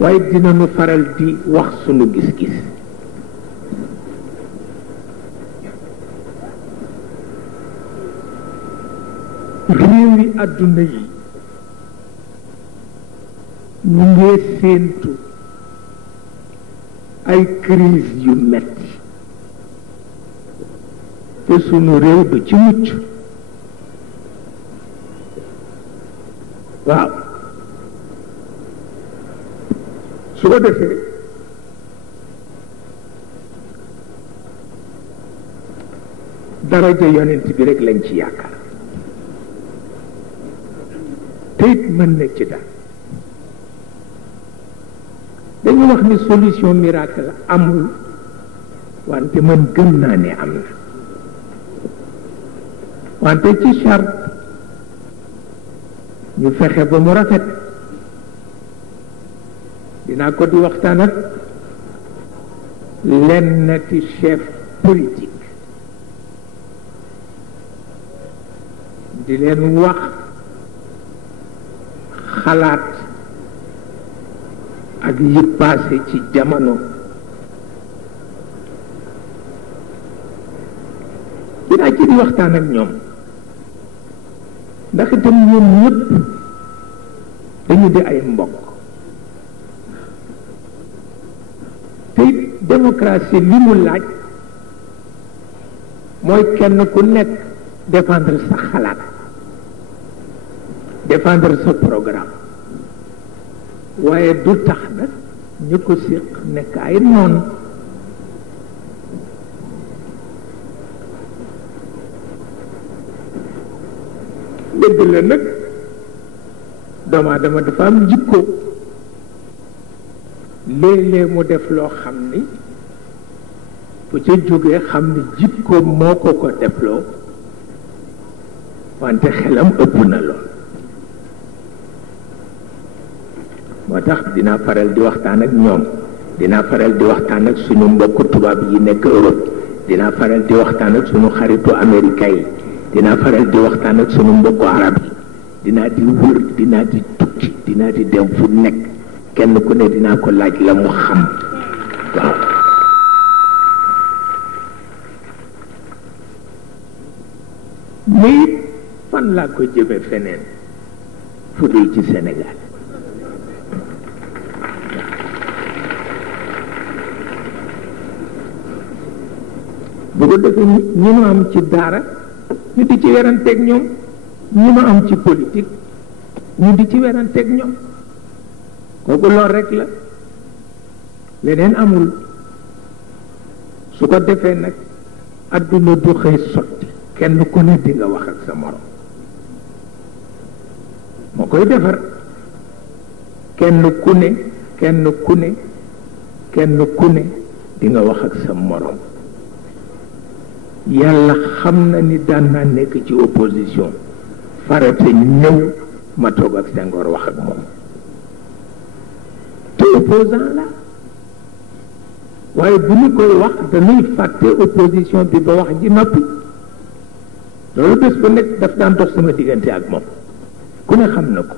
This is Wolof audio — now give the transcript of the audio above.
waaye dinañu faral di wax sunu gis-gis réewi àdduna yi ñu ngee séentu ay crise yu metti te sunu réew du ci mucc waaw su ko defee daraja yonent bi rek lañ ci yaakaar te it mën na ci daal dañu wax ni solution miracle amul wante man gëm naa ne am na wante ci charte ñu fexe ba mu rafet dinaa ko di waxtaan ak lenn ci chef politique di leen wax xalaat ak yi passé ci jamono dinaa ci di waxtaan ak ñoom ndax itam ñoom ñëpp dañu di ay mbokk te démocratie li mu laaj mooy kenn ku nekk défendre sa xalaat défendre sa programme waaye du tax nag ñu ko séq nekk ay noon dëgg la nag doomu aadama dafa am jikko léeg-léeg mu def loo xam ni bu ca jógee xam ni jikko moo ko defloo wante xelam ëpp na lool moo tax dinaa faral di waxtaan ak ñoom dinaa faral di waxtaan ak suñu mbokku tubaab yi nekk Europe dinaa faral di waxtaan ak suñu xaritu américain yi dinaa faral di waxtaan ak suñu mbokku arab yi dinaa di wër dinaa di tukki dinaa di dem fu nekk kenn ku ne dinaa ko laaj la mu xam waaw mais fan laa ko jëme feneen fu dul ci Sénégal bu ko defee ñi ma am ci daara ñu di ci weranteeg ñoom ñi ma am ci politique ñu di ci weranteeg ñoom kooku lool rek la leneen amul su ko defee nag adduna du xëy sotti kenn ku ne di nga wax ak sa morom moo koy defar kenn ku ne di nga wax ak sa morom yàlla xam na ni daan naa nekk ci opposition farata ñëw ma toog ak Senghor wax ak moom te opposant la waaye bu ñu koy wax dañuy fàtte opposition bi ba wax ji noppi loolu bés bu nekk daf daan dox sama diggante ak moom ku ne xam na ko